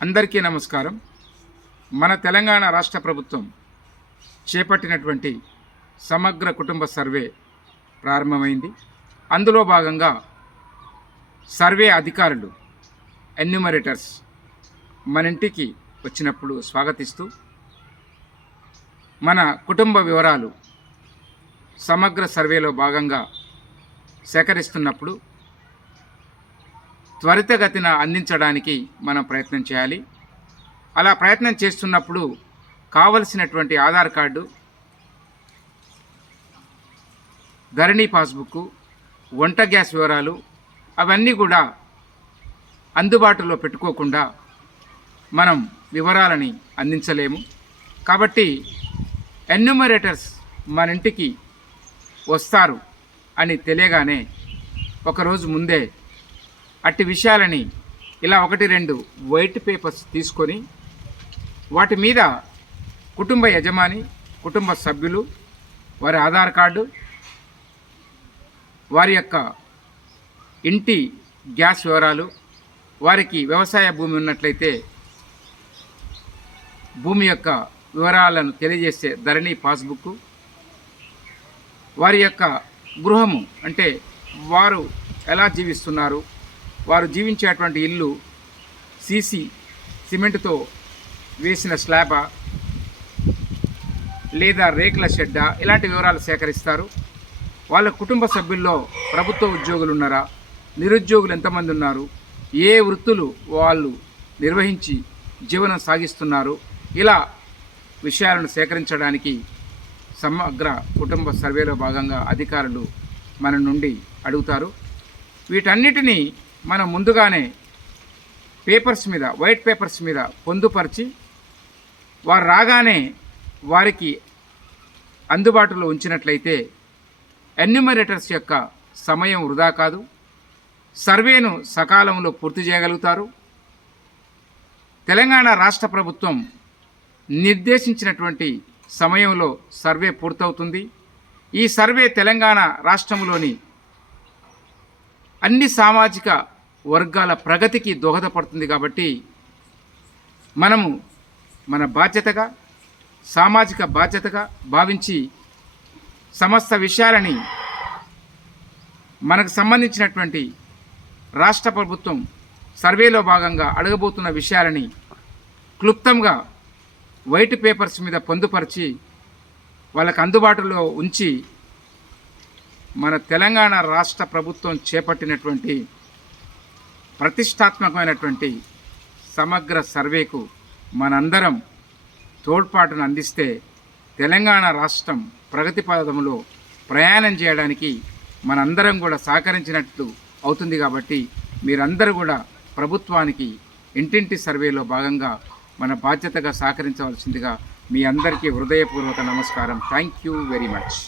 అందరికీ నమస్కారం. మన తెలంగాణ రాష్ట్ర ప్రభుత్వం చేపట్టినటువంటి సమగ్ర కుటుంబ సర్వే ప్రారంభమైంది. అందులో భాగంగా సర్వే అధికారులు ఎన్యూమరేటర్స్ మన ఇంటికి వచ్చినప్పుడు స్వాగతిస్తూ మన కుటుంబ వివరాలు సమగ్ర సర్వేలో భాగంగా సేకరిస్తున్నప్పుడు త్వరితగతిన అందించడానికి మనం ప్రయత్నం చేయాలి. అలా ప్రయత్నం చేస్తున్నప్పుడు కావలసినటువంటి ఆధార్ కార్డు, ధరణి పాస్బుక్, వంట గ్యాస్ వివరాలు అవన్నీ కూడా అందుబాటులో పెట్టుకోకుండా మనం వివరాలని అందించలేము. కాబట్టి ఎన్యూమరేటర్స్ మన ఇంటికి వస్తారు అని తెలియగానే ఒకరోజు ముందే అట్టి విషయాలని ఇలా 1-2 వైట్ పేపర్స్ తీసుకొని వాటి మీద కుటుంబ యజమాని, కుటుంబ సభ్యులు, వారి ఆధార్ కార్డు, వారి యొక్క ఇంటి గ్యాస్ వివరాలు, వారికి వ్యవసాయ భూమి ఉన్నట్లయితే భూమి యొక్క వివరాలను తెలియజేసే ధరణి పాస్బుక్, వారి యొక్క గృహము అంటే వారు ఎలా జీవిస్తున్నారు, వారు జీవించేటువంటి ఇల్లు సీసీ సిమెంట్తో వేసిన స్లాబా లేదా రేకుల షెడ్డా, ఇలాంటి వివరాలు సేకరిస్తారు. వాళ్ళ కుటుంబ సభ్యుల్లో ప్రభుత్వ ఉద్యోగులు ఉన్నారా, నిరుద్యోగులు ఎంతమంది ఉన్నారు, ఏ వృత్తులు వాళ్ళు నిర్వహించి జీవనం సాగిస్తున్నారు, ఇలా విషయాలను సేకరించడానికి సమగ్ర కుటుంబ సర్వేలో భాగంగా అధికారులు మన నుండి అడుగుతారు. వీటన్నిటినీ మనం ముందుగానే పేపర్స్ మీద, వైట్ పేపర్స్ మీద పొందుపరిచి వారు రాగానే వారికి అందుబాటులో ఉంచినట్లయితే ఎన్యూమరేటర్స్ యొక్క సమయం వృధా కాదు, సర్వేను సకాలంలో పూర్తి చేయగలుగుతారు. తెలంగాణ రాష్ట్ర ప్రభుత్వం నిర్దేశించినటువంటి సమయంలో సర్వే పూర్తవుతుంది. ఈ సర్వే తెలంగాణ రాష్ట్రంలోని అన్ని సామాజిక వర్గాల ప్రగతికి దోహదపడుతుంది. కాబట్టి మనము మన బాధ్యతగా, సామాజిక బాధ్యతగా భావించి సమస్త విషయాలని మనకు సంబంధించినటువంటి రాష్ట్ర ప్రభుత్వం సర్వేలో భాగంగా అడగబోతున్న విషయాలని క్లుప్తంగా వైట్ పేపర్స్ మీద పొందుపరిచి వాళ్ళకు అందుబాటులో ఉంచి మన తెలంగాణ రాష్ట్ర ప్రభుత్వం చేపట్టినటువంటి ప్రతిష్టాత్మకమైనటువంటి సమగ్ర సర్వేకు మనందరం తోడ్పాటును అందిస్తే తెలంగాణ రాష్ట్రం ప్రగతి పథంలో ప్రయాణం చేయడానికి మనందరం కూడా సహకరించినట్లు అవుతుంది. కాబట్టి మీరందరూ కూడా ప్రభుత్వానికి ఇంటింటి సర్వేలో భాగంగా మన బాధ్యతగా సహకరించవలసిందిగా మీ అందరికీ హృదయపూర్వక నమస్కారం. Thank you very much.